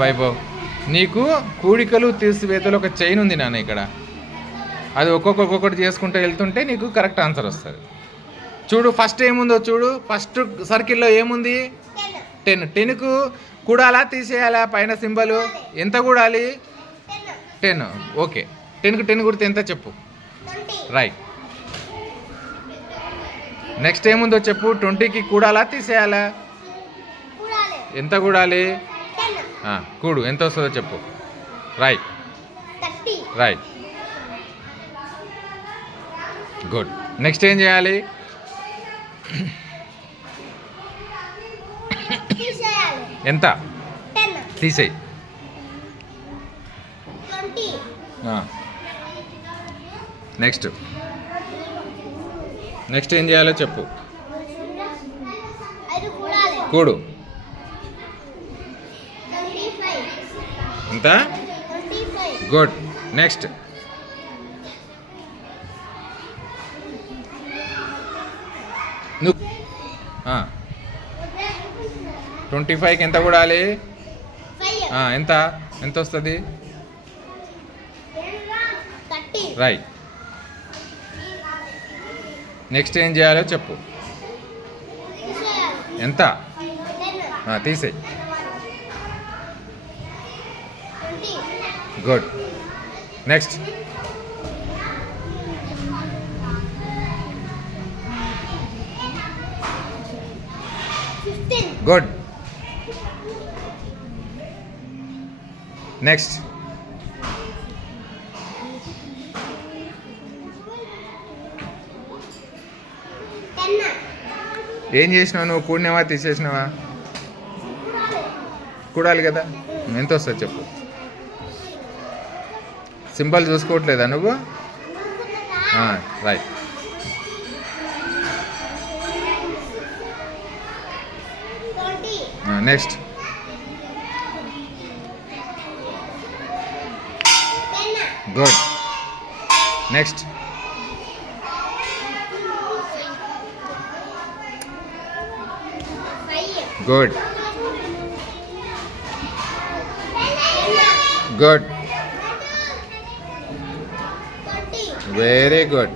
వైభవ్, నీకు కూడికలు తీసివేతలు ఒక చైన్ ఉంది నాన్న ఇక్కడ. అది ఒక్కొక్కటి చేసుకుంటూ వెళ్తుంటే నీకు కరెక్ట్ ఆన్సర్ వస్తుంది. చూడు ఫస్ట్ ఏముందో చూడు. ఫస్ట్ సర్కిల్లో ఏముంది? 10. 10కు కూడాలా తీసేయాలా? పైన సింబలు ఎంత కూడాలి? 10. ఓకే, 10కు 10 కుడితే ఎంత చెప్పు? రైట్. నెక్స్ట్ ఏముందో చెప్పు. 20కి కూడాలా తీసేయాలా? ఎంత కూడాలి? కూడు ఎంత వస్తుందో చెప్పు. Right right, good. నెక్స్ట్ ఏం చేయాలి? ఎంత తీసేయి. నెక్స్ట్ నెక్స్ట్ ఏం చేయాలో చెప్పు. కూడు ఎంత? గుడ్. నెక్స్ట్ 25కి ఎంత కూడాలి? ఎంత ఎంత వస్తుంది? రైట్. నెక్స్ట్ ఏం చేయాలో చెప్పు. ఎంత? తీసేయి. గుడ్. Next good. నెక్స్ట్ ఏం చేసినావు నువ్వు? కూడినావా తీసేసినావా? కూడాలి కదా. ఎంత వస్తుంది చెప్పు. సింబల్ చూసుకోవట్లేదా నువ్వు? Right. Next good. Next good good, very good.